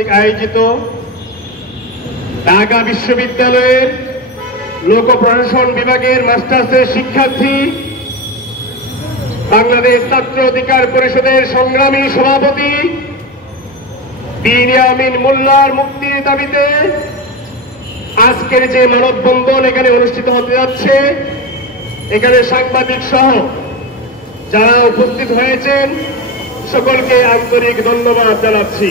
কর্তৃক আয়োজিত ঢাকা বিশ্ববিদ্যালয়ের লোক প্রশাসন বিভাগের মাস্টার্সের শিক্ষার্থী, বাংলাদেশ ছাত্র অধিকার পরিষদের সংগ্রামী সভাপতি বিনিয়ামিন মোল্লার মুক্তির দাবিতে আজকের যে মানববন্ধন এখানে অনুষ্ঠিত হতে যাচ্ছে, এখানে সাংবাদিক সহ যারা উপস্থিত হয়েছেন সকলকে আন্তরিক ধন্যবাদ জানাচ্ছি।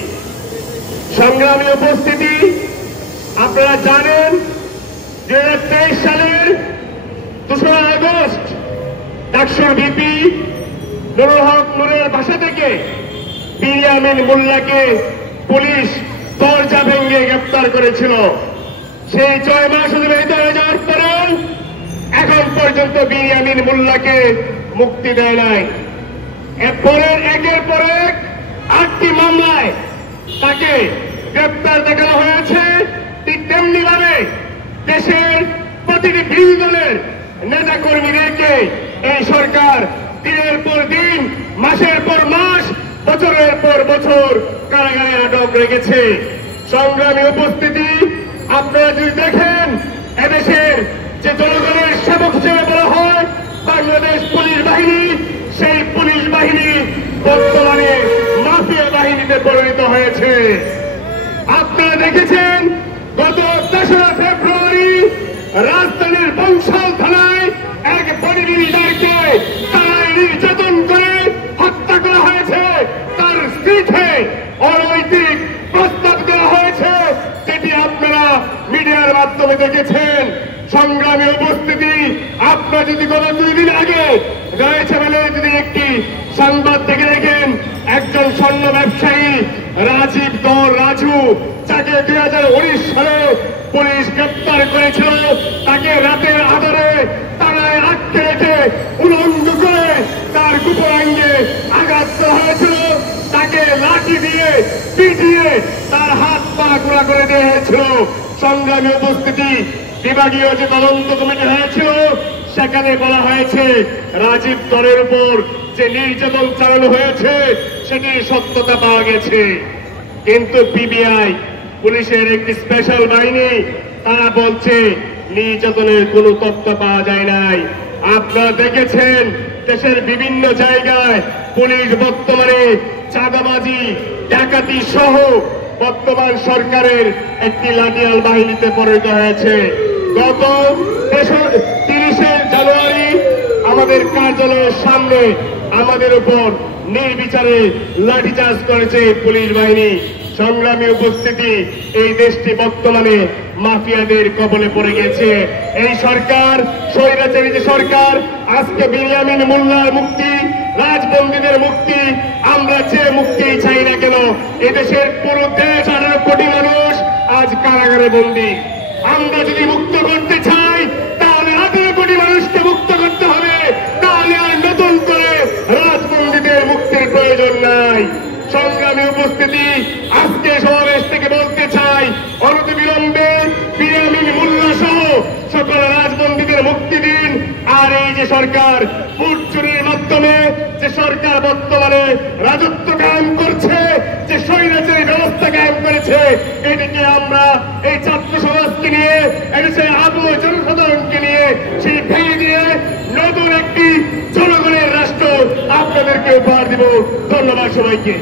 সংগ্রামী উপস্থিতি, আপনারা জানেন 2023 সালের 2রা আগস্ট ডাকসুর ভিপি নুরুল হক নুরের বাসা থেকে বিনিয়ামিন মোল্লাকে পুলিশ দরজা ভেঙে গ্রেপ্তার করেছিল। সেই 6 মাস অতিবাহিত হয়ে যাওয়ার পরেও এখন পর্যন্ত বিনিয়ামিন মোল্লাকে মুক্তি দেয় নাই। এরপরের একের পর এক 8টি মামলায় তাকে গ্রেপ্তার দেখানো হয়েছে। ঠিক তেমনি ভাবে দেশের প্রতিটি বিরোধী দলের নেতা কর্মীদেরকে এই সরকার দিনের পর দিন, মাসের পর মাস, বছরের পর বছর কারাগারে আটক রেখেছে। সংগ্রামী উপস্থিতি, আপনারা যদি দেখেন এদেশের যে জনগণের সেবক হিসেবে বলা হয় বাংলাদেশ পুলিশ বাহিনী, সেই পুলিশ বাহিনী বর্তমানে মাফিয়া বাহিনীতে পরিণত হয়েছে। আপনারা দেখেছেন গত 3রা ফেব্রুয়ারি রাজধানীর বংশাল থানায় এক বডি বিল্ডারকে তারাই নির্যাতন করে হত্যা করা হয়েছে। তার স্ত্রীকে অনৈতিক প্রস্তাব দেওয়া হয়েছে, যেটি আপনারা মিডিয়ার মাধ্যমে দেখেছেন। সংগ্রামী উপস্থিতি, আপনারা যদি গত 2 দিন আগে রয়েছে বলে যদি একটি সংবাদ দেখে দেখেন, একজন স্বর্ণ ব্যবসায়ী রাজীব দর রাজু, যাকে 2019 সালে পুলিশ গ্রেপ্তার করেছিল, তাকে রাতের আধারে তারায় আটকে রেখে উলঙ্গ করে তার গোপনাঙ্গে আঘাত করা হয়েছিল। তাকে লাঠি দিয়ে পিটিয়ে তার হাত পা গুঁড়া করে দেওয়া হয়েছিল। সংগ্রামী উপস্থিতি, বিভাগীয় যে তদন্ত কমিটি হয়েছিল সেখানে বলা হয়েছে রাজীব দরের উপর যে নির্যাতন চালানো হয়েছে সেটির সত্যতা পাওয়া গেছে। কিন্তু পিবিআই, পুলিশের একটি স্পেশাল বাহিনী, তারা বলছে নির্যাতনের কোনো তথ্য পাওয়া যায় নাই। আপনারা দেখেছেন দেশের বিভিন্ন জায়গায় পুলিশ বর্তমানে চাঁদাবাজি, ডাকাতি সহ বর্তমান সরকারের একটি লাঠিয়াল বাহিনীতে পরিণত হয়েছে। গত 30শে জানুয়ারি আমাদের কার্যালয়ের সামনে আমাদের উপর নির্বিচারে লাঠিচার্জ করেছে পুলিশ বাহিনী। সংগ্রামী উপস্থিতি, এই দেশটি বর্তমানে মাফিয়াদের কবলে পড়ে গেছে। এই সরকার, স্বৈরাচারী যে সরকার, আজকে বিনিয়ামিন মোল্লার মুক্তি, রাজবন্দীদের মুক্তি, আমরা যে মুক্তি চাই না কেন, এদেশের পুরো দেশ 18 কোটি মানুষ আজ কারাগারে বন্দী। আমরা যদি মুক্ত করতে চাই তাহলে 18 কোটি মানুষকে মুক্ত করতে হবে, তাহলে আর নতুন করে রাজবন্দীদের মুক্তির প্রয়োজন নাই। সংগ্রামী উপস্থিতি, আজকে সমাবেশ থেকে বলতে চাই, অনতিবিলম্বে বিনিয়ামিন মোল্লা সহ সকল রাজবন্দীদের মুক্তি দিন। আর এই যে সরকার ভোট চুরির মাধ্যমে যে সরকার বর্তমানে রাজত্ব কায়েম করছে, যে স্বৈরাচারী ব্যবস্থা কায়েম করেছে, এটিকে আমরা এই ছাত্র সমাজকে নিয়ে, এদেশের আবু জনসাধারণকে নিয়ে সেই ভেঙে দিয়ে নতুন একটি জনগণের রাষ্ট্র আপনাদেরকে উপহার দিব। ধন্যবাদ সবাইকে।